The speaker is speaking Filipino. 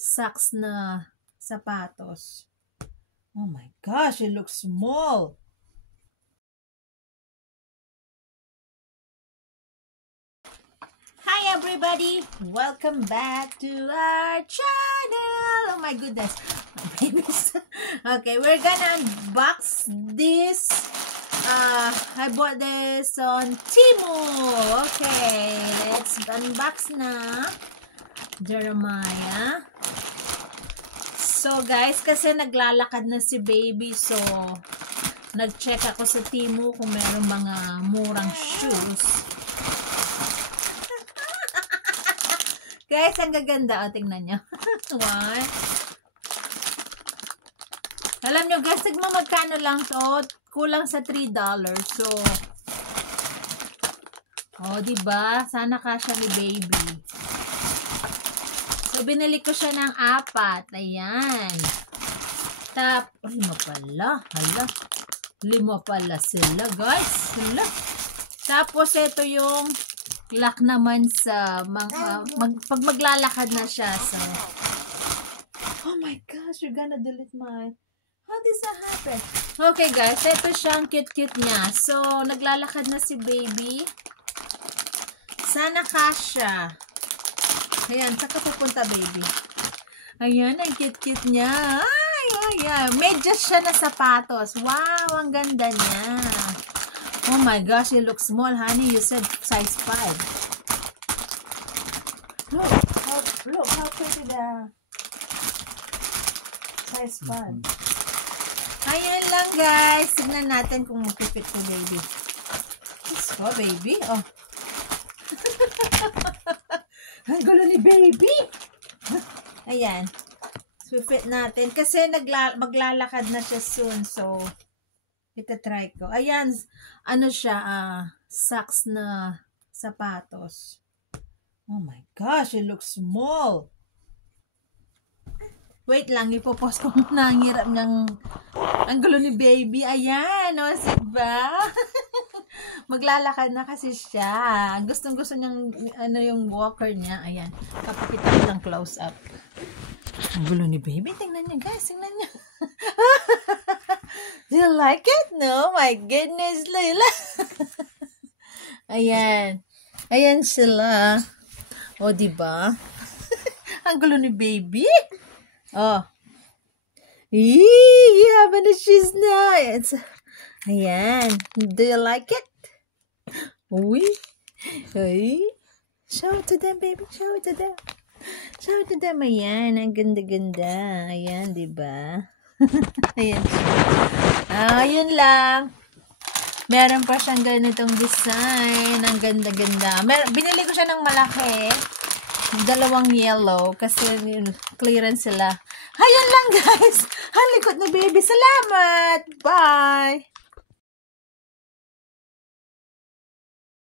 socks na sapatos. Oh my gosh, it looks small. Hi everybody, welcome back to our channel. Oh my goodness, my babies. Okay, we're gonna unbox this. I bought this on Temu. Okay, let's unbox na. Jeremiah. So guys, kasi naglalakad na si baby, so nag-check ako sa Temu kung meron mga murang shoes. Guys, ang gaganda. O, tingnan nyo. What? Alam nyo guys, tignan magkano lang to. Kulang sa $3. So, diba? Sana kasya ni baby. So, binili ko siya ng 4. Ayan. Lima pala. Hala. 5 pala sila, guys. Hala. Tapos, ito yung lock naman sa pag maglalakad na siya. So, oh my gosh, you're gonna delete my... How does that happen? Okay guys, ito siyang cute-cute niya. So, naglalakad na si baby. Sana kasya. Ayan, saka pupunta baby. Ayan, ang cute-cute niya. Ay. Medyas siya na sapatos. Wow, ang ganda niya. Oh my gosh, you look small, honey. You said size 5. Look how pretty the size 5. Ayan lang, guys. Tignan natin kung mag-fit ko, baby. Let's go, baby. Oh. Ang gulo ni baby. Ayan. So, fit natin. Kasi maglalakad na siya soon. So, ita-try ko. Ayan, ano siya, socks na sapatos. Oh my gosh, it looks small. Wait lang, ipopost ko muna. Ang hirap niyang, ang gulo ni baby. Ayan, o, diba? Maglalakad na kasi siya. Gustong-gusto niyang, yung walker niya. Ayan, kapakita ko lang close up. Ang gulo ni baby. Tingnan niyo, guys. Tingnan niyo. Do you like it? No? My goodness, Layla. Ayan. Ayan sila. O, diba? Ang gulo ni baby. Oh. Yeah, but she's nice. Ayan. Do you like it? Uy. Ay. Show it to them, baby. Show it to them. Show it to them. Ayan. Ang ganda-ganda. Ayan, diba? Ayan siya. Ayun lang. Meron pa siyang ganitong design. Ang ganda-ganda. Binili ko siya ng malaki. 2 yellow. Kasi clearance sila. Ayun lang, guys. Ang likod na baby. Salamat. Bye.